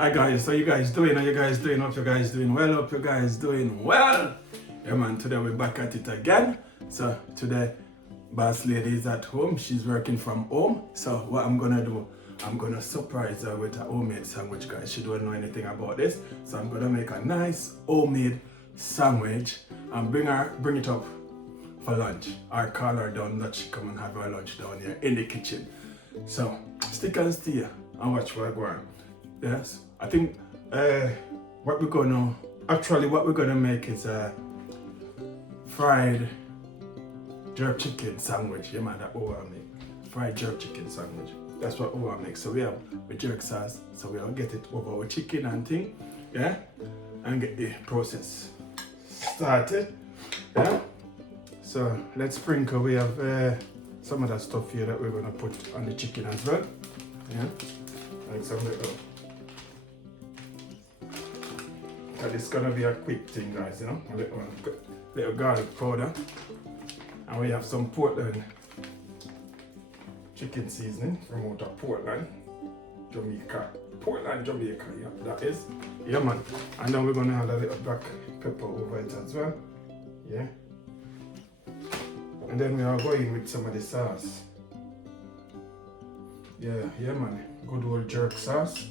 Hi guys, how you guys doing? How you guys doing? Hope you guys doing well. Hope you guys doing well. Yeah man, today we're back at it again. So today, boss lady is at home. She's working from home. So what I'm gonna do, I'm gonna surprise her with a homemade sandwich, guys. She don't know anything about this. So I'm gonna make a nice homemade sandwich and bring it up for lunch. Or call her down that she come and have her lunch down here in the kitchen. So stick and stay and watch what I go on. Yes, I think what we're gonna make is a fried jerk chicken sandwich. Yeah man, that Owa make. Fried jerk chicken sandwich. That's what Owa makes. So we have the jerk sauce. So we'll get it over with chicken and thing. Yeah? And get the process started. Yeah? So let's sprinkle. We have some of that stuff here that we're gonna put on the chicken as well. Yeah? Like some little. And it's gonna be a quick thing, guys, you know, a little garlic powder. And we have some Portland chicken seasoning from out of Portland, Jamaica. Portland, Jamaica, yeah, that is. Yeah, man. And then we're gonna add a little black pepper over it as well. Yeah. And then we are going with some of the sauce. Yeah, man. Good old jerk sauce.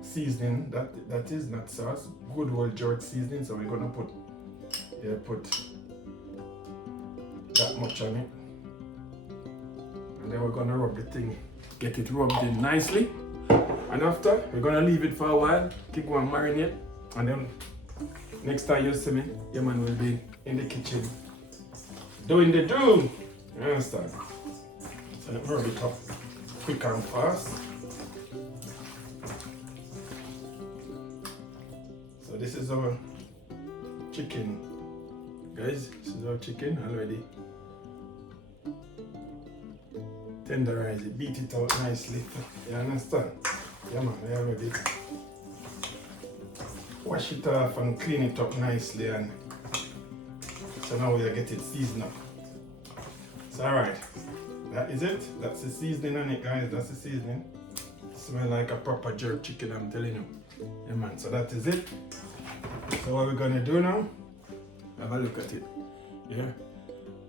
Seasoning, that is not sauce, good old jerk seasoning. So we're gonna put that much on it, and then we're gonna rub the thing, get it rubbed in nicely, and after we're gonna leave it for a while, keep going marinate, and then next time you see me, your man will be in the kitchen doing the do. You understand? So rub it up quick and fast. So this is our chicken, guys. This is our chicken already tenderize it, beat it out nicely. You understand? Yeah man, I already wash it off and clean it up nicely, and so now we'll get it seasoned up. So alright, that is it. That's the seasoning on it, guys. That's the seasoning. Smell like a proper jerk chicken, I'm telling you. Yeah man, so that is it. So what we're gonna do now, have a look at it. Yeah.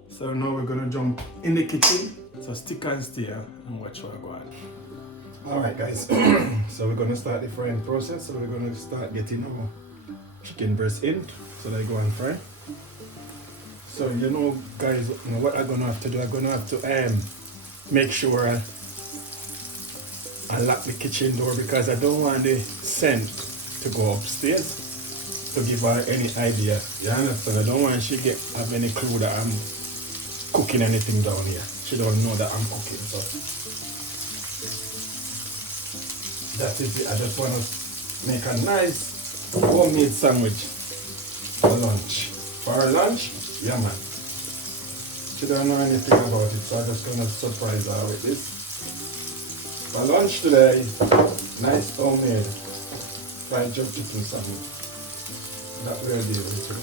So now we're gonna jump in the kitchen. So stick and stay and watch what I go on. Alright guys, so we're gonna start the frying process. So we're gonna start getting our chicken breast in. So they go and fry. So you know guys, you know what I'm gonna have to do, I'm gonna have to make sure I lock the kitchen door, because I don't want the scent to go upstairs to give her any idea. You understand? I don't want she have any clue that I'm cooking anything down here. She don't know that I'm cooking. So that is it. I just want to make a nice homemade sandwich for lunch. For our lunch, yeah man. She don't know anything about it, so I'm just gonna surprise her with this. For lunch today, nice homemade fried jerk chicken sandwich. That will be with it.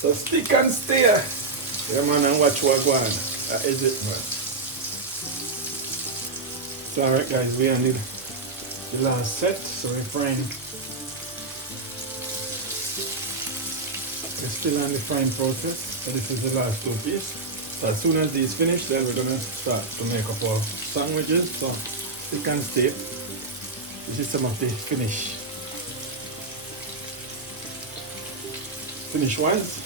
So stick and stay. Yeah man, and watch what go on. That is it, man. So alright guys, we ended the last set. So we're frying. We're still on the frying process. So this is the last two pieces. So as soon as these finish, then we're gonna start to make up our sandwiches. So stick and stay. This is some of the finished ones.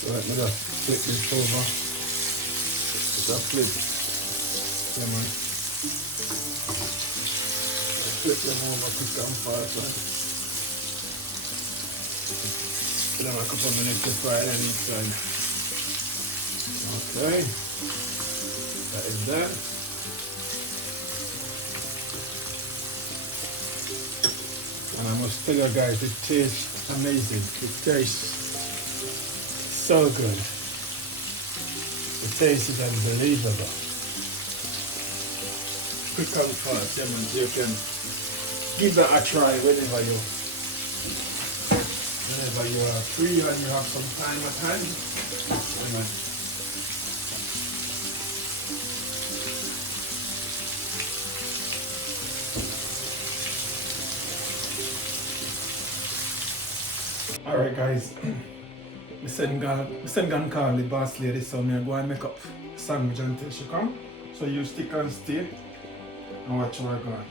So let me just flip this over. Just flip. Yeah man. Flip them over quick and fast. Give them a couple of minutes to fry and each side. Okay. That is that. And I must tell you guys, it tastes amazing. It tastes so good. It taste is unbelievable. Quick and fast, yeah, man. So you can give that a try whenever you are free and you have some time at hand. Yeah, man. Alright guys, we send gun call the boss lady, so me go and make up sandwich until she come. So you stick and stay and watch her go on.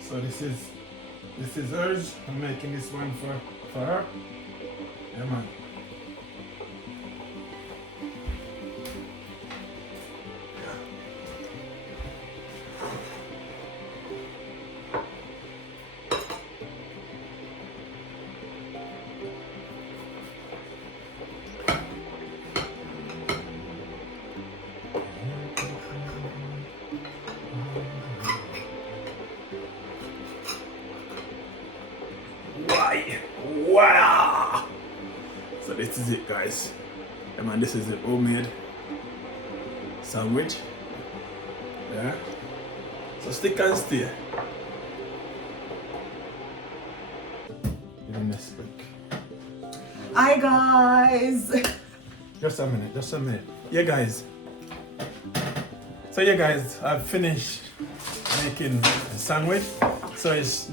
So this is hers. I'm making this one for her. Yeah man. Wow! So this is it guys. Yeah man, this is the homemade sandwich. Yeah. So stick and stay. Even this quick. Hi guys! Just a minute. Yeah guys. So yeah guys, I've finished making the sandwich. So it's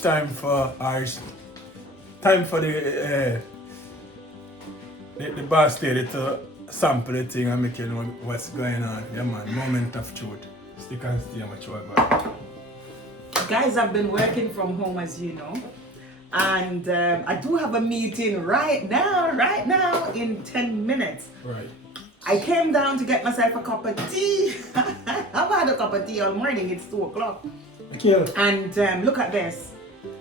time for the boss lady to sample the thing and make you know what's going on. Yeah man, moment of truth. Stick and stay much more. Guys, I've been working from home as you know. And I do have a meeting right now in 10 minutes. Right. I came down to get myself a cup of tea. I've had a cup of tea all morning, it's 2 o'clock. Okay. And look at this.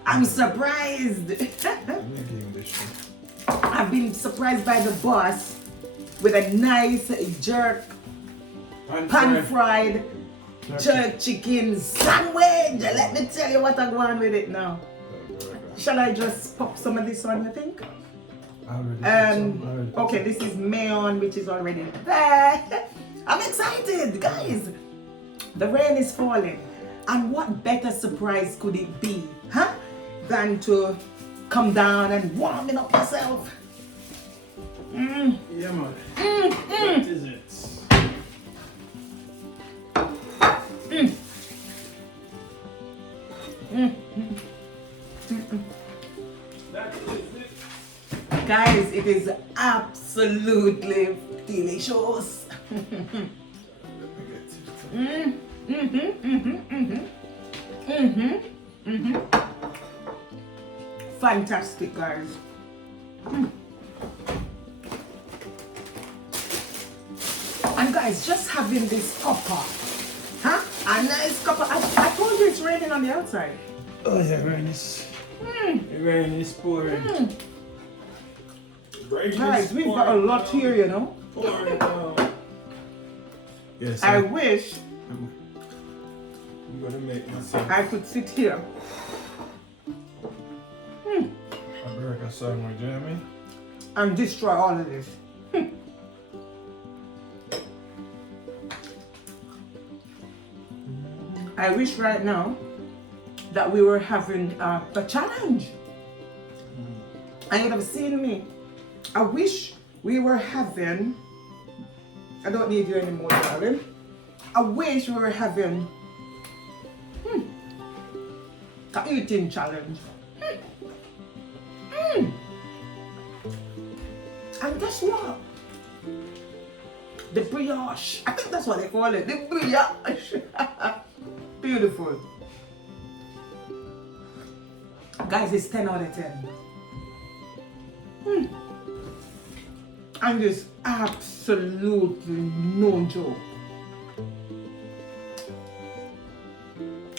I'm surprised. I've been surprised by the boss with a nice pan-fried jerk chicken sandwich. Let me tell you what I'm going with it now. Shall I just pop some of this on, you think? Okay, this is mayon, which is already there. I'm excited, guys. The rain is falling. And what better surprise could it be, huh? Than to come down and warming up yourself. Yeah man. What is it? That is it. Guys, it is absolutely delicious. Fantastic, guys. And guys, just having this cuppa, huh? A nice cuppa. I told you it's raining on the outside. Oh yeah, rain is pouring. Guys, we've got a lot here, you know. Yes. I wish I'm gonna make myself I could sit here. a burger sandwich, you know what I mean? And destroy all of this. I wish right now that we were having a challenge. And you'd have seen me. I wish we were having, I don't need you anymore, darling. I wish we were having an eating challenge. And guess what? The brioche. I think that's what they call it. The brioche. Beautiful. Guys, it's 10 out of 10. And it's absolutely no joke.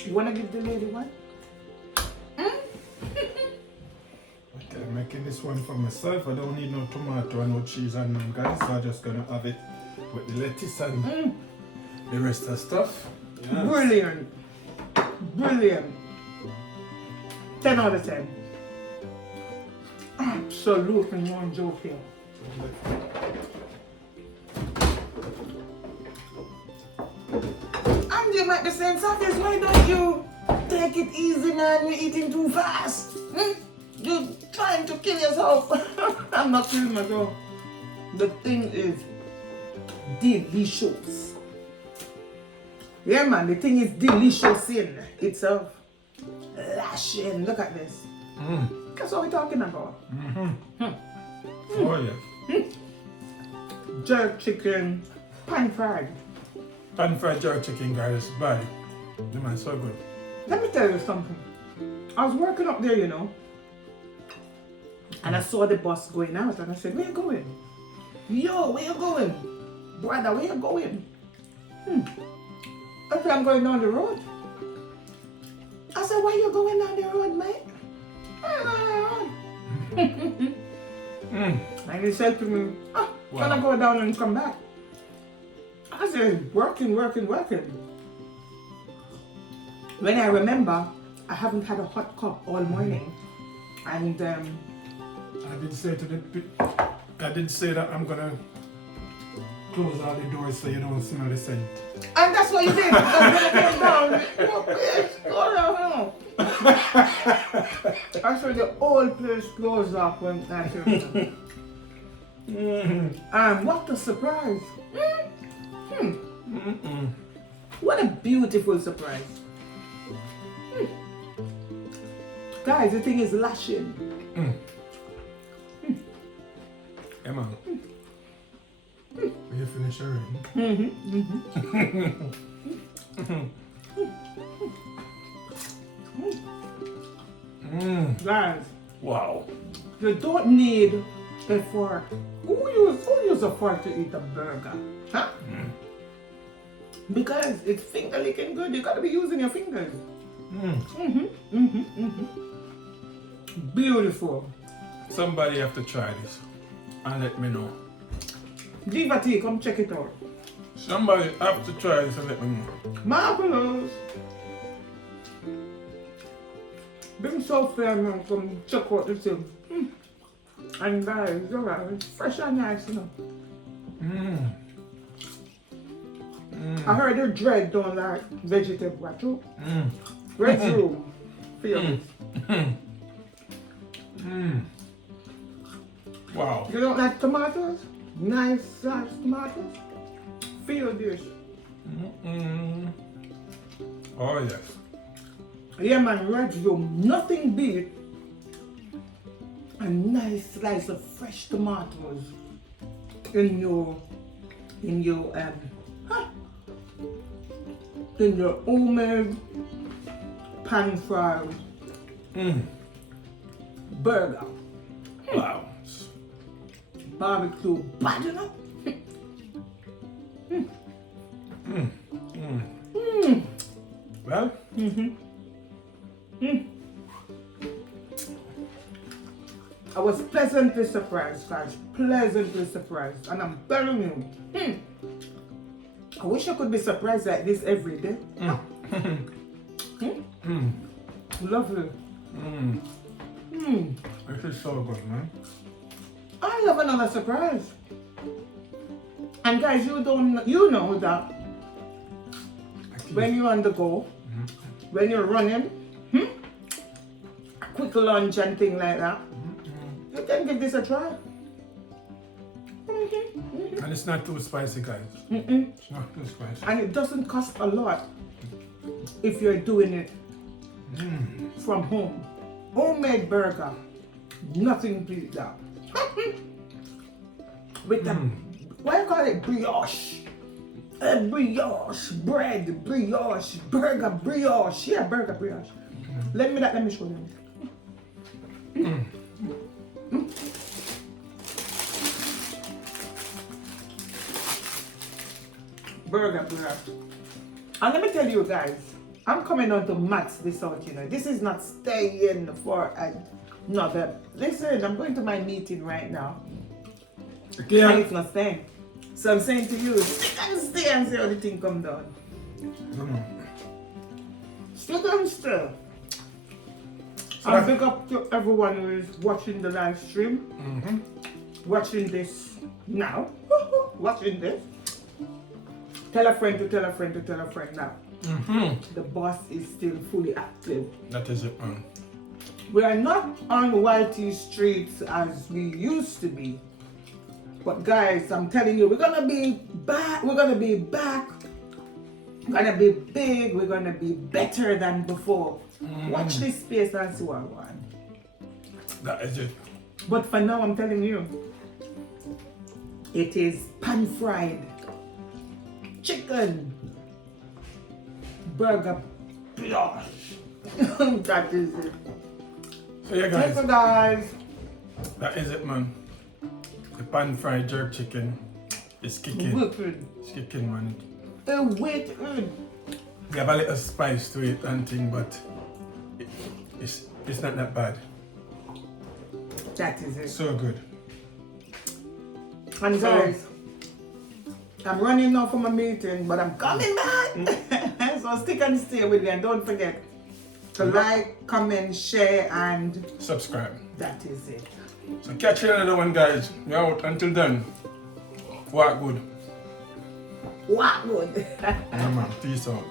You wanna give the lady one? Okay, I'm making this one for myself. I don't need no tomato and no cheese and none, guys. So I'm just gonna have it with the lettuce and the rest of the stuff. Yes. Brilliant. Brilliant. 10 out of 10. Absolutely no joke here. And you might be saying, Safias, why don't you take it easy, man? You're eating too fast. You're trying to kill yourself. I'm not killing myself. The thing is delicious. Yeah, man, the thing is delicious in itself. Lashing. Look at this. That's what we're talking about. Oh, yes. Jerk chicken, pan fried. Pan fried jerk chicken, guys. Bye. The man so good. Let me tell you something. I was working up there, you know, and I saw the bus going out, and I said, where you going? Yo, where you going? Brother, where you going? I said, I'm going down the road. I said, why you going down the road, mate? I'm going down the road. And he said to me, can I go down and come back? I said, working. When I remember, I haven't had a hot cup all morning. And I did say that I'm gonna close all the doors so you don't smell the scent. and that's what you did. Because when I came down, oh, bitch, go down. I saw the whole place closed up when I came down. And what a surprise. What a beautiful surprise. Guys, the thing is lashing. Emma, will you finish already? Guys, Wow. you don't need a fork. Who use a fork to eat a burger? Huh? Because it's finger licking good. You gotta be using your fingers. Beautiful. Somebody have to try this and let me know. Diva Tea, come check it out. Somebody have to try this and let me know. Marvelous. Bring Sophia, man, come check out the thing. And guys, it's fresh and nice, you know. I heard your dread don't like vegetable, too. Red room. Feel Wow. You don't like tomatoes? Nice sized tomatoes? Feel this. Oh yes. Yeah, man, red room. Nothing beat a nice slice of fresh tomatoes in your homemade pan fried burger. Wow. Barbecue bad enough. Well, I was pleasantly surprised, guys. Pleasantly surprised. And I'm telling you, I wish I could be surprised like this every day. Lovely. this is so good, man. I have another surprise. And guys, you know that when you're on the go, when you're running, a quick lunch and thing like that, you can give this a try. And it's not too spicy, guys. It's not too spicy. And it doesn't cost a lot if you're doing it from home. Homemade burger, nothing beats that. With the, what do you call it, brioche? A brioche, bread, brioche, burger, brioche. Yeah, burger, brioche. Let me show them. Burger, brioche. And let me tell you guys, I'm coming on to max this out, you know. This is not staying for another. Listen, I'm going to my meeting right now. Okay. And it's not staying. So I'm saying to you, stay and see how the thing come down. Still and still. And big up to everyone who is watching the live stream. Watching this now. Watching this. Tell a friend to tell a friend to tell a friend now. The boss is still fully active. That is it, man. We are not on YT streets as we used to be. But guys, I'm telling you, we're gonna be back. We're gonna be back. We're gonna be big. We're gonna be better than before. Watch this space and see what I want. That is it. But for now, I'm telling you, it is pan-fried chicken burger plush. That is it. So yeah, guys. So guys, That is it, man. The pan-fried jerk chicken is kicking. wicked. It's kicking, man. Wicked. We have a little spice to it and thing, but it's not that bad. That is it. So good. And guys, I'm running now for my meeting, but I'm coming back. So stick and stay with me, and don't forget to like, comment, share, and Subscribe. that is it. So catch you another one, guys. We're out. Until then, walk good. What would? Yeah, man. Peace out.